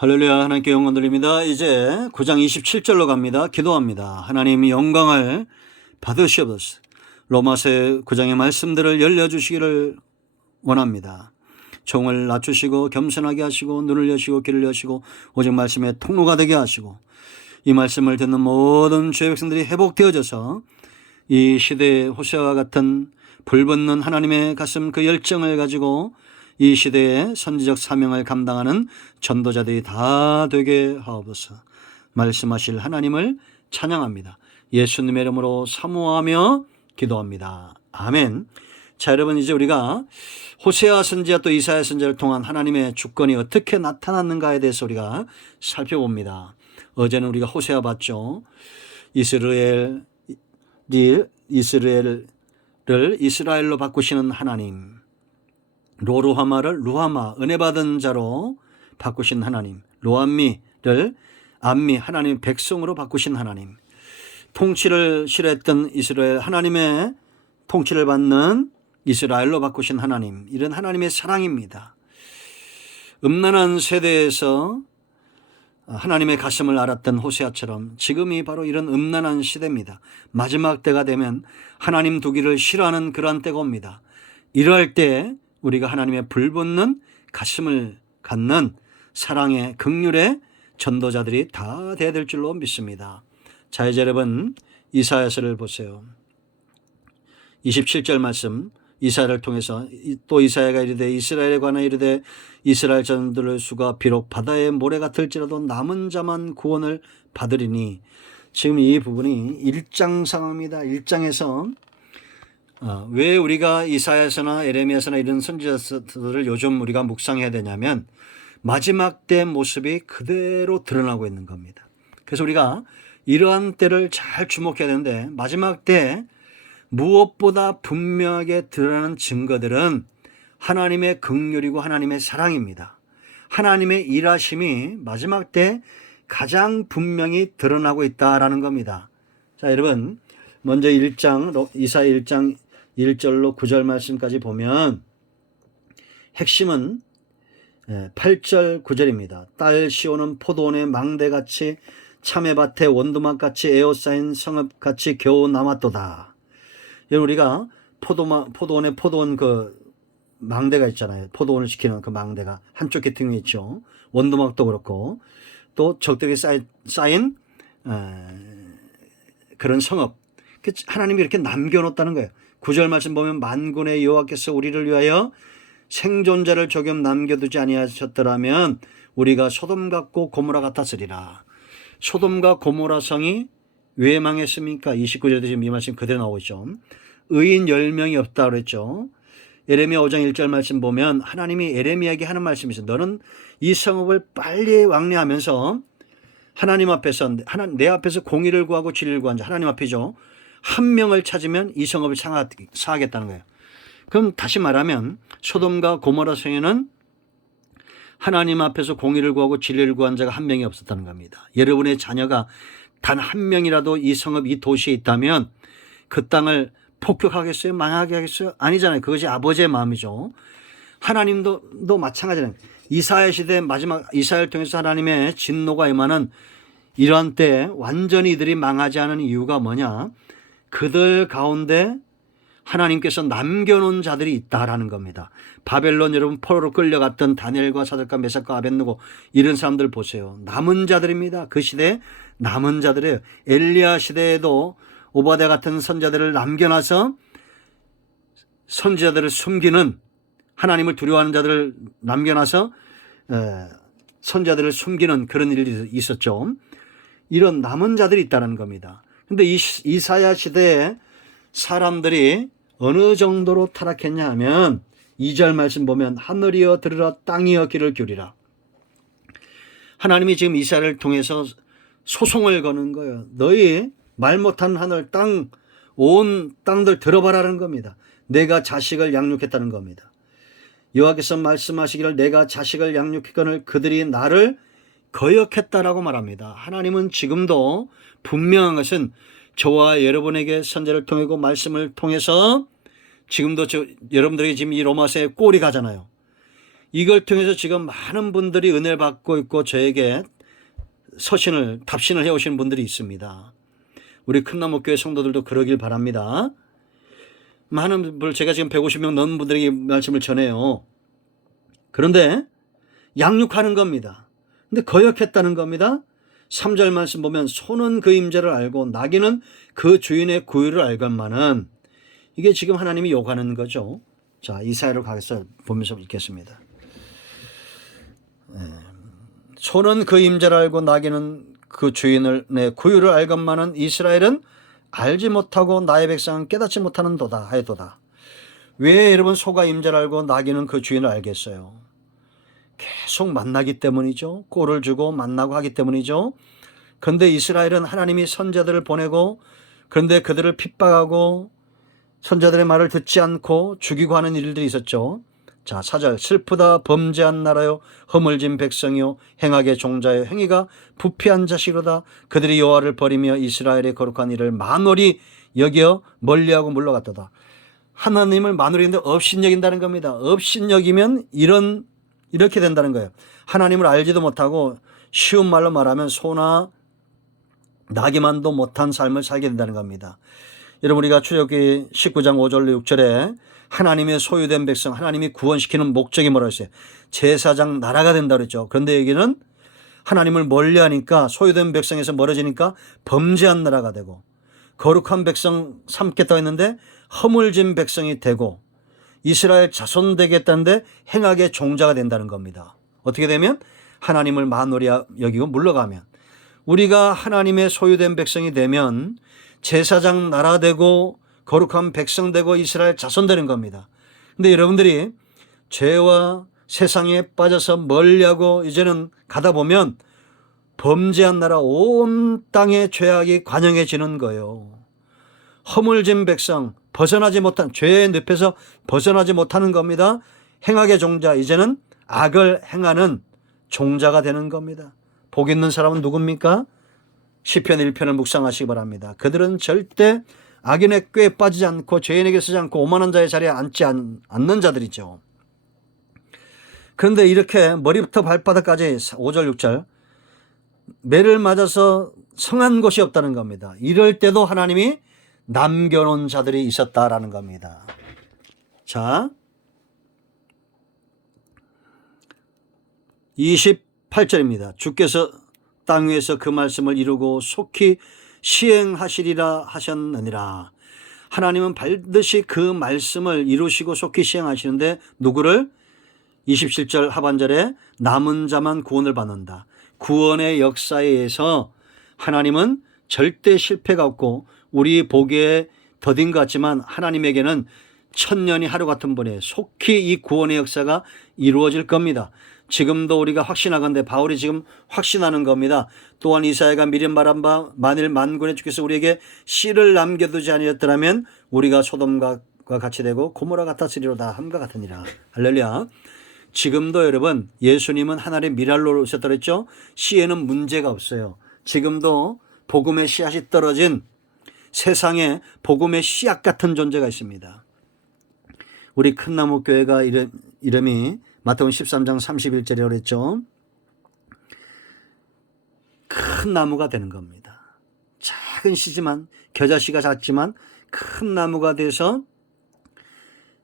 할렐루야. 하나님께 영광 돌립니다. 이제 9장 27절로 갑니다. 기도합니다. 하나님 영광을 받으시옵소서. 로마서 9장의 말씀들을 열려주시기를 원합니다. 종을 낮추시고 겸손하게 하시고 눈을 여시고 귀를 여시고 오직 말씀의 통로가 되게 하시고 이 말씀을 듣는 모든 주의 백성들이 회복되어져서 이 시대의 호세아와 같은 불붙는 하나님의 가슴 그 열정을 가지고 이 시대의 선지적 사명을 감당하는 전도자들이 다 되게 하옵소서. 말씀하실 하나님을 찬양합니다. 예수님의 이름으로 사모하며 기도합니다. 아멘. 자, 여러분, 이제 우리가 호세아 선지자 또 이사야 선지자를 통한 하나님의 주권이 어떻게 나타났는가에 대해서 우리가 살펴봅니다. 어제는 우리가 호세아 봤죠. 이스라엘을 이스라엘로 바꾸시는 하나님, 로루하마를 루하마 은혜 받은 자로 바꾸신 하나님, 로암미를 암미 하나님의 백성으로 바꾸신 하나님, 통치를 싫어했던 이스라엘 하나님의 통치를 받는 이스라엘로 바꾸신 하나님, 이런 하나님의 사랑입니다. 음란한 세대에서 하나님의 가슴을 알았던 호세아처럼 지금이 바로 이런 음란한 시대입니다. 마지막 때가 되면 하나님 두기를 싫어하는 그러한 때가 옵니다. 이러할 때 우리가 하나님의 불붙는 가슴을 갖는 사랑의 긍휼의 전도자들이 다 되어야 될 줄로 믿습니다. 자, 이제 여러분 이사야서를 보세요. 27절 말씀, 이사야를 통해서 또 이사야가 이르되 이스라엘에 관하여 이르되 이스라엘 전도의 수가 비록 바다의 모래 같을지라도 남은 자만 구원을 받으리니. 지금 이 부분이 1장 상황입니다. 1장에서 왜 우리가 이사야서나 에레미야서나 이런 선지자들을 요즘 우리가 묵상해야 되냐면 마지막 때 모습이 그대로 드러나고 있는 겁니다. 그래서 우리가 이러한 때를 잘 주목해야 되는데 마지막 때 무엇보다 분명하게 드러나는 증거들은 하나님의 긍휼이고 하나님의 사랑입니다. 하나님의 일하심이 마지막 때 가장 분명히 드러나고 있다라는 겁니다. 자, 여러분 먼저 1장 이사야 1장 1절로 9절 말씀까지 보면 핵심은 8절 9절입니다. 딸 시온은 포도원의 망대같이 참외밭에 원두막같이 에워싸인 성읍같이 겨우 남았도다. 우리가 포도원에 포도원 그 망대가 있잖아요. 포도원을 지키는 그 망대가 한쪽 계통이 있죠. 원두막도 그렇고 또 적들이 쌓인 그런 성읍. 하나님이 이렇게 남겨놓았다는 거예요. 9절 말씀 보면 만군의 여호와께서 우리를 위하여 생존자를 조금 남겨두지 아니하셨더라면 우리가 소돔 같고 고모라 같았으리라. 소돔과 고모라 성이 왜 망했습니까? 29절에 지금 이 말씀 그대로 나오죠. 의인 10명이 없다 그랬죠. 에레미야 5장 1절 말씀 보면 하나님이 에레미야에게 하는 말씀이 있어요. 너는 이 성읍을 빨리 왕래하면서 하나님 앞에서 내 앞에서 공의를 구하고 진리를 구한 자 하나님 앞이죠. 한 명을 찾으면 이 성읍을 사하겠다는 거예요. 그럼 다시 말하면 소돔과 고모라 성에는 하나님 앞에서 공의를 구하고 진리를 구한 자가 한 명이 없었다는 겁니다. 여러분의 자녀가 단 한 명이라도 이 성읍 이 도시에 있다면 그 땅을 폭격하겠어요? 망하게 하겠어요? 아니잖아요. 그것이 아버지의 마음이죠. 하나님도 마찬가지잖아요. 이사야 시대 마지막 이사야를 통해서 하나님의 진노가 임하는 이러한 때 완전히 이들이 망하지 않은 이유가 뭐냐? 그들 가운데 하나님께서 남겨놓은 자들이 있다라는 겁니다. 바벨론 여러분 포로로 끌려갔던 다니엘과 사드락과 메삭과 아벳느고 이런 사람들 보세요. 남은 자들입니다. 그 시대에 남은 자들이에요. 엘리야 시대에도 오바댜 같은 선자들을 남겨놔서 선지자들을 숨기는 하나님을 두려워하는 자들을 남겨놔서 선자들을 숨기는 그런 일이 있었죠. 이런 남은 자들이 있다는 겁니다. 그런데 이사야 시대에 사람들이 어느 정도로 타락했냐 하면 2절 말씀 보면 하늘이여 들으라 땅이여 귀를 기울이라. 하나님이 지금 이사야를 통해서 소송을 거는 거예요. 너희 말 못한 하늘 땅 온 땅들 들어봐라는 겁니다. 내가 자식을 양육했다는 겁니다. 여호와께서 말씀하시기를 내가 자식을 양육했거늘 그들이 나를 거역했다라고 말합니다. 하나님은 지금도 분명한 것은 저와 여러분에게 선제를 통하고 말씀을 통해서 지금도 여러분들에게 지금 이 로마서에 꼴이 가잖아요. 이걸 통해서 지금 많은 분들이 은혜를 받고 있고 저에게 답신을 해오시는 분들이 있습니다. 우리 큰나무교회 성도들도 그러길 바랍니다. 많은 분들, 제가 지금 150명 넘는 분들에게 말씀을 전해요. 그런데 양육하는 겁니다. 근데 거역했다는 겁니다. 3절 말씀 보면 소는 그 임재를 알고 나귀는 그 주인의 구유를 알건만은, 이게 지금 하나님이 요구하는 거죠. 자, 이사야로 가서 보면서 읽겠습니다. 소는 그 임재를 알고 나귀는 그 주인의 구유를 알건만은 이스라엘은 알지 못하고 나의 백성은 깨닫지 못하는 도다 하여도다. 왜 여러분 소가 임재를 알고 나귀는 그 주인을 알겠어요? 계속 만나기 때문이죠. 꼴을 주고 만나고 하기 때문이죠. 그런데 이스라엘은 하나님이 선자들을 보내고, 그런데 그들을 핍박하고 선자들의 말을 듣지 않고 죽이고 하는 일들이 있었죠. 자, 4절 슬프다 범죄한 나라요 허물진 백성이요 행악의 종자요 행위가 부패한 자식이로다. 그들이 여호와를 버리며 이스라엘의 거룩한 일을 만홀히 여겨 멀리하고 물러갔도다. 하나님을 만홀히 여기는데 업신여긴다는 겁니다. 업신여기면 이렇게 된다는 거예요. 하나님을 알지도 못하고 쉬운 말로 말하면 소나 나귀만도 못한 삶을 살게 된다는 겁니다. 여러분, 우리가 출애굽기 19장 5절 6절에 하나님의 소유된 백성, 하나님이 구원시키는 목적이 뭐라고 했어요? 제사장 나라가 된다고 그랬죠. 그런데 여기는 하나님을 멀리하니까, 소유된 백성에서 멀어지니까 범죄한 나라가 되고, 거룩한 백성 삼겠다고 했는데 허물진 백성이 되고, 이스라엘 자손 되겠다는데 행악의 종자가 된다는 겁니다. 어떻게 되면? 하나님을 만홀히 여기고 물러가면. 우리가 하나님의 소유된 백성이 되면 제사장 나라 되고 거룩한 백성 되고 이스라엘 자손 되는 겁니다. 근데 여러분들이 죄와 세상에 빠져서 멀리하고 이제는 가다 보면 범죄한 나라, 온 땅에 죄악이 관영해지는 거예요. 허물진 백성, 벗어나지 못한, 죄의 늪에서 벗어나지 못하는 겁니다. 행악의 종자, 이제는 악을 행하는 종자가 되는 겁니다. 복 있는 사람은 누굽니까? 시편 1편을 묵상하시기 바랍니다. 그들은 절대 악인의 꾀에 빠지지 않고 죄인에게 쓰지 않고 오만한 자의 자리에 앉지 않는 자들이죠. 그런데 이렇게 머리부터 발바닥까지 5절 6절 매를 맞아서 성한 곳이 없다는 겁니다. 이럴 때도 하나님이 남겨놓은 자들이 있었다라는 겁니다. 자, 28절입니다. 주께서 땅 위에서 그 말씀을 이루고 속히 시행하시리라 하셨느니라. 하나님은 반드시 그 말씀을 이루시고 속히 시행하시는데 누구를? 27절 하반절에 남은 자만 구원을 받는다. 구원의 역사에 의해서 하나님은 절대 실패가 없고, 우리 보기에 더딘 것 같지만 하나님에게는 천년이 하루 같은 분이에요. 속히 이 구원의 역사가 이루어질 겁니다. 지금도 우리가 확신하건대 바울이 지금 확신하는 겁니다. 또한 이사야가 미리 말한 바 만일 만군의 주께서 우리에게 씨를 남겨두지 아니었더라면 우리가 소돔과 같이 되고 고모라 같았으리로다 함과 같으니라. 할렐루야. 지금도 여러분, 예수님은 하나님의 미랄로 오셨다고 했죠. 씨에는 문제가 없어요. 지금도 복음의 씨앗이 떨어진 세상에 복음의 씨앗 같은 존재가 있습니다. 우리 큰나무 교회가 이름이 마태복음 13장 31절이라고 그랬죠. 큰 나무가 되는 겁니다. 작은 씨지만, 겨자씨가 작지만 큰 나무가 돼서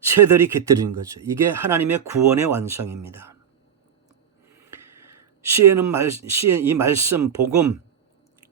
새들이 깃들이는 거죠. 이게 하나님의 구원의 완성입니다. 씨에는 이 말씀, 복음,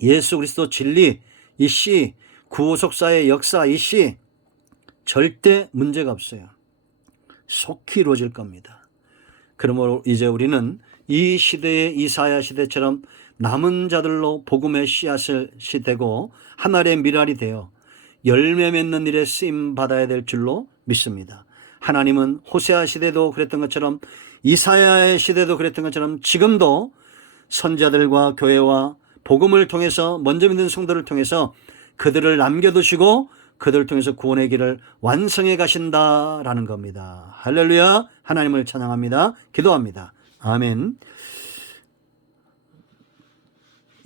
예수 그리스도 진리, 이 씨, 구속사의 역사, 이 씨 절대 문제가 없어요. 속히 이루어질 겁니다. 그러므로 이제 우리는 이 시대의 이사야 시대처럼 남은 자들로 복음의 씨앗이 되고 하늘의 미랄이 되어 열매 맺는 일에 쓰임 받아야 될 줄로 믿습니다. 하나님은 호세아 시대도 그랬던 것처럼, 이사야의 시대도 그랬던 것처럼 지금도 선자들과 교회와 복음을 통해서, 먼저 믿는 성도를 통해서 그들을 남겨두시고 그들을 통해서 구원의 길을 완성해 가신다라는 겁니다. 할렐루야. 하나님을 찬양합니다. 기도합니다. 아멘.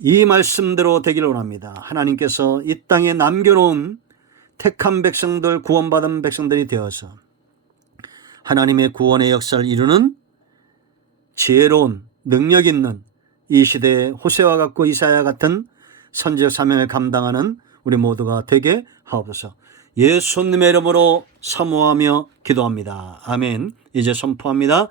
이 말씀대로 되기를 원합니다. 하나님께서 이 땅에 남겨놓은 택한 백성들, 구원받은 백성들이 되어서 하나님의 구원의 역사를 이루는 지혜로운 능력 있는 이 시대의 호세와 같고 이사야 같은 선지적 사명을 감당하는 우리 모두가 되게 하옵소서. 예수님의 이름으로 사모하며 기도합니다. 아멘. 이제 선포합니다.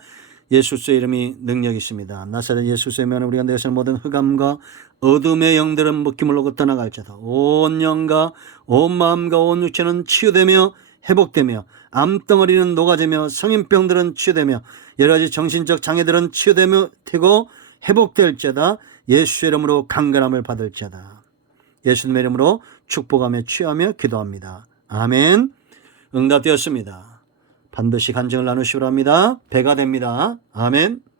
예수의 이름이 능력이 있습니다. 나사렛 예수의 이름으로 우리가 내세우는 모든 흑암과 어둠의 영들은 묶임을 떠나갈지어다. 온 영과 온 마음과 온 육체는 치유되며 회복되며 암덩어리는 녹아지며 성인병들은 치유되며 여러 가지 정신적 장애들은 치유되며 되고 회복될지어다. 예수의 이름으로 강건함을 받을지어다. 예수님의 이름으로 축복하며 취하며 기도합니다. 아멘. 응답되었습니다. 반드시 간증을 나누시기 바랍니다. 배가 됩니다. 아멘.